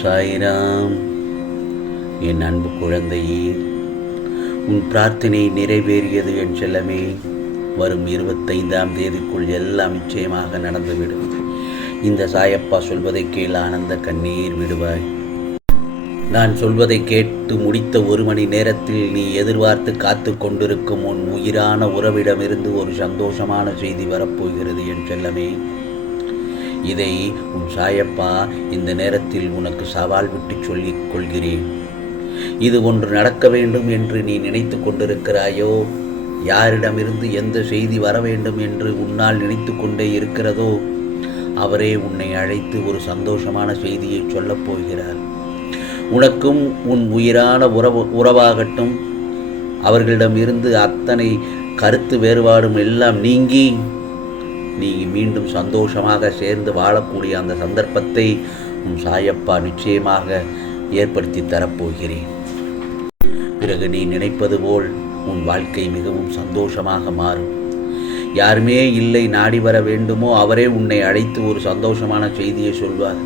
சாய்ராம். என் அன்பு குழந்தையே, உன் பிரார்த்தனை நிறைவேறியது என் செல்லமே. வரும் 25ஆம் தேதிக்குள் எல்லாம் நிச்சயமாக நடந்துவிடும். இந்த சாயப்பா சொல்வதை கேள், ஆனந்த கண்ணீர் விடுவாய். நான் சொல்வதை கேட்டு முடித்த 1 மணி நேரத்தில் நீ எதிர்பார்த்து காத்து கொண்டிருக்கும் உன் உயிரான உறவிடமிருந்து ஒரு சந்தோஷமான செய்தி வரப்போகிறது என் செல்லமே. இதை உன் சாயப்பா இந்த நேரத்தில் உனக்கு சவால் விட்டு சொல்லிக் கொள்கிறேன். இது ஒன்று நடக்க வேண்டும் என்று நீ நினைத்து கொண்டிருக்கிறாயோ, யாரிடமிருந்து எந்த செய்தி வர வேண்டும் என்று உன்னால் நினைத்து கொண்டே இருக்கிறதோ, அவரே உன்னை அழைத்து ஒரு சந்தோஷமான செய்தியை சொல்லப் போகிறார். உனக்கும் உன் உயிரான உறவாகட்டும், அவர்களிடமிருந்து அத்தனை கருத்து வேறுபாடும் எல்லாம் நீங்கி நீ மீண்டும் சந்தோஷமாக சேர்ந்து வாழக்கூடிய அந்த சந்தர்ப்பத்தை உன் சாயப்பா நிச்சயமாக ஏற்படுத்தி தரப்போகிறேன். பிறகு நீ நினைப்பது போல் உன் வாழ்க்கை மிகவும் சந்தோஷமாக மாறும். யாருமே இல்லை நாடி வர வேண்டுமோ அவரே உன்னை அழைத்து ஒரு சந்தோஷமான செய்தியை சொல்வார்.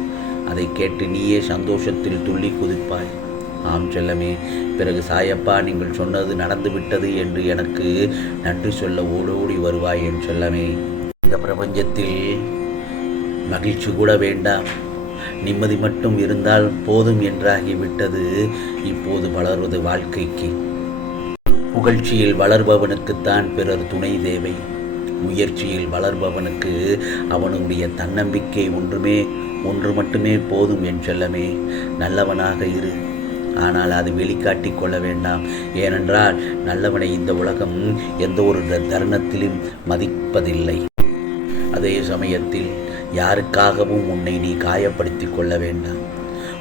அதை கேட்டு நீயே சந்தோஷத்தில் துள்ளி குதிப்பாய். ஆம் செல்லமே, பிறகு சாயப்பா நீங்கள் சொன்னது நடந்துவிட்டது என்று எனக்கு நன்றி சொல்ல ஓடோடி வருவாய் என் செல்லமே. இந்த பிரபஞ்சத்தில் மகிழ்ச்சி கூட வேண்டாம், நிம்மதி மட்டும் இருந்தால் போதும் என்றாகிவிட்டது இப்போது வளர்வது வாழ்க்கைக்கு. புகழ்ச்சியில் வளர்பவனுக்குத்தான் பிறர் துணை தேவை. முயற்சியில் வளர்பவனுக்கு அவனுடைய தன்னம்பிக்கை ஒன்று மட்டுமே போதும் என் செல்லமே. நல்லவனாக இரு, ஆனால் அது வெளிக்காட்டி கொள்ள வேண்டாம். ஏனென்றால் நல்லவனை இந்த உலகம் எந்த ஒரு தருணத்திலும் மதிப்பதில்லை. அதே சமயத்தில் யாருக்காகவும் உன்னை நீ காயப்படுத்தி கொள்ள வேண்டாம்.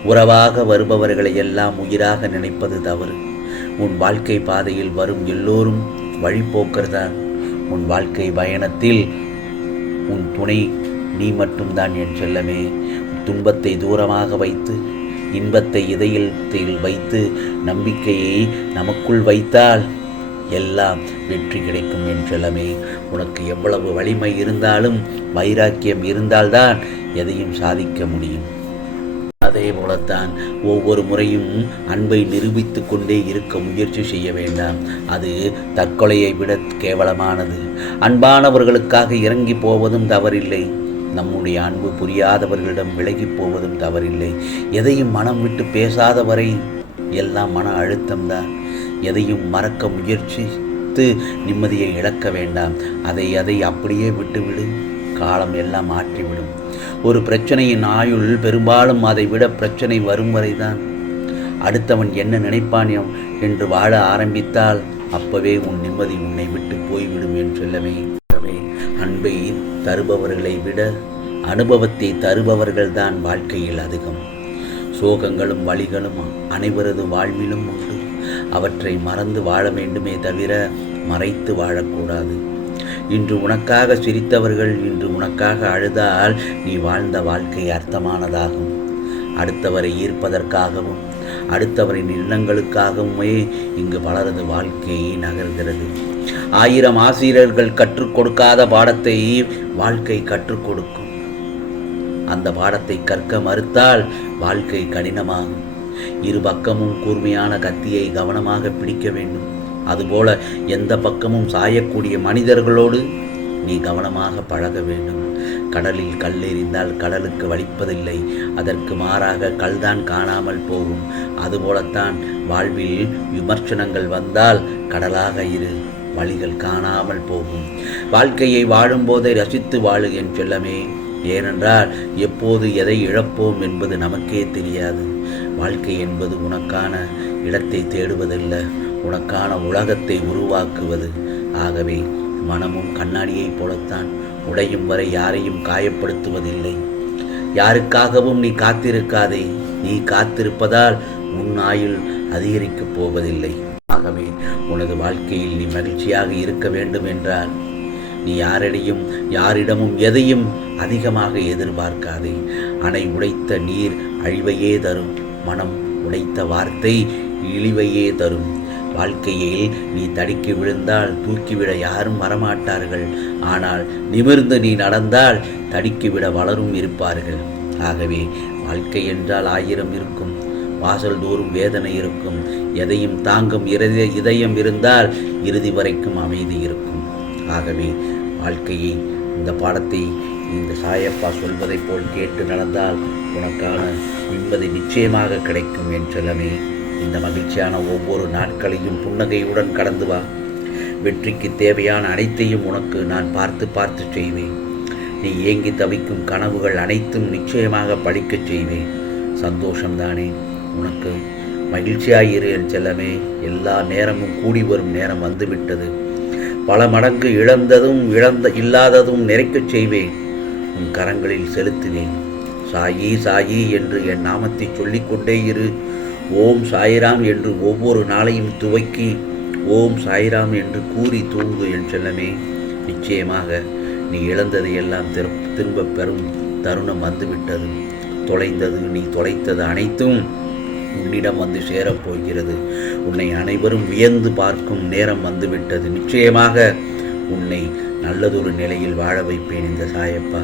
உறவாக வருபவர்களை எல்லாம் உயிராக நினைப்பது தவறு. உன் வாழ்க்கை பாதையில் வரும் எல்லோரும் வழிபோக்கர்தான். உன் வாழ்க்கை பயணத்தில் உன் துணை நீ மட்டும்தான் என் செல்லமே. துன்பத்தை தூரமாக வைத்து இன்பத்தை இதயத்தில் வைத்து நம்பிக்கையை நமக்குள் வைத்தால் எல்லாம் வெற்றி கிடைக்கும் என் செல்லமே. உனக்கு எவ்வளவு வலிமை இருந்தாலும் வைராக்கியம் இருந்தால்தான் எதையும் சாதிக்க முடியும். அதே போலத்தான் ஒவ்வொரு முறையும் அன்பை நிரூபித்து கொண்டே இருக்க முயற்சி செய்ய வேண்டாம். அது தற்கொலையை விட கேவலமானது. அன்பானவர்களுக்காக இறங்கி போவதும் தவறில்லை. நம்முடைய அன்பு புரியாதவர்களிடம் விலகி போவதும் தவறில்லை. எதையும் மனம் விட்டு பேசாதவரை எல்லாம் மன அழுத்தம்தான். எதையும் மறக்க முயற்சித்து நிம்மதியை இழக்க வேண்டாம். அதை அப்படியே விட்டுவிடு. காலம் எல்லாம் மாற்றிவிடும். ஒரு பிரச்சனையின் ஆயுள் பெரும்பாலும் அதை விட பிரச்சனை வரும் வரைதான். அடுத்தவன் என்ன நினைப்பான் என்று வாழ ஆரம்பித்தால் அப்பவே உன் நிம்மதி உன்னை விட்டு போய்விடும் என்று சொல்லவே. அன்பை தருபவர்களை விட அனுபவத்தை தருபவர்கள்தான் வாழ்க்கையில் அதிகம். சோகங்களும் வலிகளும் அனைவரது வாழ்விலும் உண்டு. அவற்றை மறந்து வாழ வேண்டுமே தவிர மறைத்து வாழக்கூடாது. இன்று உனக்காக சிரித்தவர்கள் இன்று உனக்காக அழுதால் நீ வாழ்ந்த வாழ்க்கை அர்த்தமானதாகும். அடுத்தவரை ஈர்ப்பதற்காகவும் அடுத்தவரின் இல்லங்களுக்காகவுமே இங்கு பலரது வாழ்க்கையை நகர்கிறது. 1000 ஆசிரியர்கள் கற்றுக் கொடுக்காத பாடத்தை வாழ்க்கை கற்றுக் கொடுக்கும். அந்த பாடத்தை கற்க மறுத்தால் வாழ்க்கை கடினமாகும். இரு பக்கமும் கூர்மையான கத்தியை கவனமாக பிடிக்க வேண்டும். அதுபோல எந்த பக்கமும் சாயக்கூடிய மனிதர்களோடு நீ கவனமாக பழக வேண்டும். கடலில் கல் எறிந்தால் கடலுக்கு வலிப்பதில்லை, அதற்கு மாறாக கல்தான் காணாமல் போகும். அதுபோலத்தான் வாழ்வில் விமர்சனங்கள் வந்தால் கடலாக இரு, வழிகள் காணாமல் போகும். வாழ்க்கையை வாழும்போதை ரசித்து வாழு என் செல்லமே. ஏனென்றால் எப்போது எதை இழப்போம் என்பது நமக்கே தெரியாது. வாழ்க்கை என்பது உனக்கான இடத்தை தேடுவதல்ல, உனக்கான உலகத்தை உருவாக்குவது. ஆகவே மனமும் கண்ணாடியைப் போலத்தான், உடையும் வரை யாரையும் காயப்படுத்துவதில்லை. யாருக்காகவும் நீ காத்திருக்காதே. நீ காத்திருப்பதால் உன் ஆயுள் அதிகரிக்கப் போவதில்லை. ஆகவே உனது வாழ்க்கையில் நீ மகிழ்ச்சியாக இருக்க வேண்டும் என்றால் நீ யாரிடமும் எதையும் அதிகமாக எதிர்பார்க்காதே. அணை உடைத்த நீர் அழிவையே தரும், மனம் உடைத்த வார்த்தை இழிவையே தரும். வாழ்க்கையில் நீ தடுக்கி விழுந்தால் தூக்கிவிட யாரும் வரமாட்டார்கள். ஆனால் நிமிர்ந்து நீ நடந்தால் தடுக்கிவிட வளரும் இருப்பார்கள். ஆகவே வாழ்க்கை என்றால் 1000 இருக்கும், வாசல் தோறும் வேதனை இருக்கும். எதையும் தாங்கும் இதயம் இருந்தால் இறுதி வரைக்கும் அமைதி இருக்கும். ஆகவே வாழ்க்கையை, இந்த பாடத்தை இந்த சாயப்பா சொல்வதைப் போல் கேட்டு நடந்தால் உனக்கான நிம்மதி நிச்சயமாக கிடைக்கும் என் செல்லமே. இந்த மகிழ்ச்சியான ஒவ்வொரு நாட்களையும் புன்னகையுடன் கடந்து வா. வெற்றிக்கு தேவையான அனைத்தையும் உனக்கு நான் பார்த்து பார்த்து செய்வேன். நீ ஏங்கி தவிக்கும் கனவுகள் அனைத்தும் நிச்சயமாக பழிக்கச் செய்வேன். சந்தோஷம்தானே உனக்கு? மகிழ்ச்சியாயிரு என் செல்லமே. எல்லா நேரமும் கூடி வரும் நேரம் வந்துவிட்டது. பல மடங்கு இல்லாததும் நிறைக்கச் செய்வேன். உன் கரங்களில் செலுத்துவேன். சாயி சாயி என்று என் நாமத்தை சொல்லிக்கொண்டே இரு. ஓம் சாய்ராம் என்று ஒவ்வொரு நாளையும் துவக்கி ஓம் சாய்ராம் என்று கூறி தூங்கு என் செல்லமே. நிச்சயமாக நீ இழந்ததை எல்லாம் திரும்ப பெறும் தருணம் வந்துவிட்டது. நீ தொலைத்தது அனைத்தும் உன்னிடம் வந்து சேரப்போகிறது. உன்னை அனைவரும் வியந்து பார்க்கும் நேரம் வந்துவிட்டது. நிச்சயமாக உன்னை நல்லதொரு நிலையில் வாழ வைப்பேன் இந்த சாயப்பா.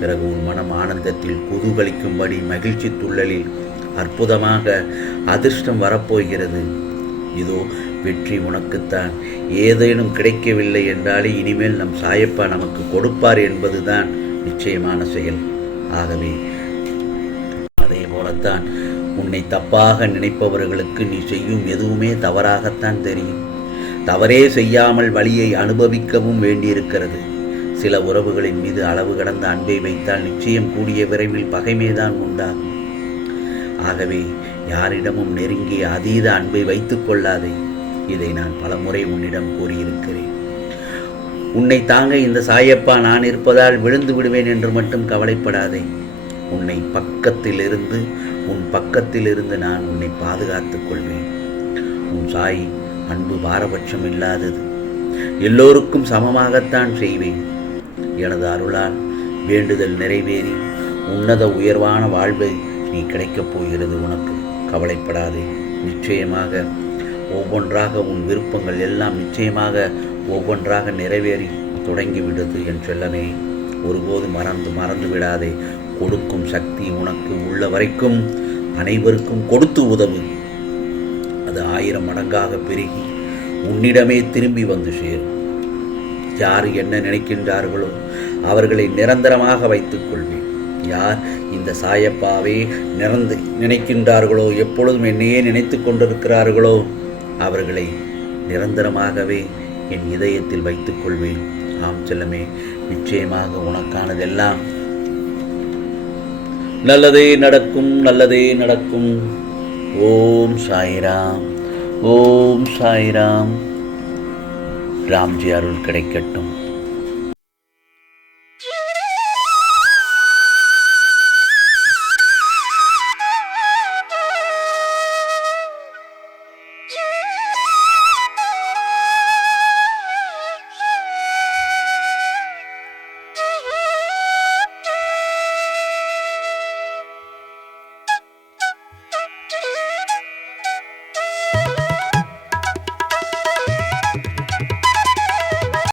பிறகு உன் மனம் ஆனந்தத்தில் குதூகலிக்கும்படி மகிழ்ச்சி துள்ளலில் அற்புதமாக அதிர்ஷ்டம் வரப்போகிறது. இதோ வெற்றி உனக்குத்தான். ஏதேனும் கிடைக்கவில்லை என்றாலே இனிமேல் நம் சாயப்பா நமக்கு கொடுப்பார் என்பதுதான் நிச்சயமான செயல். ஆகவே அதே போலத்தான் உன்னை தப்பாக நினைப்பவர்களுக்கு நீ செய்யும் எதுவுமே தவறாகத்தான் தெரியும். தவறே செய்யாமல் வலியை அனுபவிக்கவும் வேண்டியிருக்கிறது. சில உறவுகளின் மீது அளவு கடந்த அன்பை வைத்தால் நிச்சயம் கூடிய விரைவில் பகைமைதான் உண்டாகும். ஆகவே யாரிடமும் நெருங்கிய அதீத அன்பை வைத்துக் கொள்ளாதே. இதை நான் பலமுறை உன்னிடம் கூறியிருக்கிறேன். உன்னை தாங்க இந்த சாயப்பா நான் இருப்பதால் விழுந்து விடுவேன் என்று மட்டும் கவலைப்படாதே. உன் பக்கத்திலிருந்து நான் உன்னை பாதுகாத்துக் கொள்வேன். உன் சாய் அன்பு பாரபட்சம் இல்லாதது. எல்லோருக்கும் சமமாகத்தான் செய்வேன். எனது அருளால் வேண்டுதல் நிறைவேறி உன்னத உயர்வான வாழ்வை நீ கிடைக்கப் போகிறது உனக்கு. கவலைப்படாதே. நிச்சயமாக ஒவ்வொன்றாக உன் விருப்பங்கள் எல்லாம் நிச்சயமாக ஒவ்வொன்றாக நிறைவேறி தொடங்கிவிடுது என் செல்லமே. ஒருபோது மறந்து விடாதே. கொடுக்கும் சக்தி உனக்கு உள்ள வரைக்கும் அனைவருக்கும் கொடுத்து உதவு. அது 1000 மடங்காக பெருகி உன்னிடமே திரும்பி வந்து சேரும். யார் என்ன நினைக்கின்றார்களோ அவர்களை நிரந்தரமாக வைத்துக் கொள்வேன். யார் இந்த சாயப்பாவே நினைக்கின்றார்களோ, எப்பொழுதும் என்னையே நினைத்து கொண்டிருக்கிறார்களோ அவர்களை நிரந்தரமாகவே என் இதயத்தில் வைத்துக் கொள்வேன். ஆம் செல்லமே, நிச்சயமாக உனக்கானதெல்லாம் நல்லதே நடக்கும், நல்லதே நடக்கும். ஓம் சாய்ராம், ஓம் சாய்ராம். ராம்ஜி அருள் கிடைக்கட்டும்.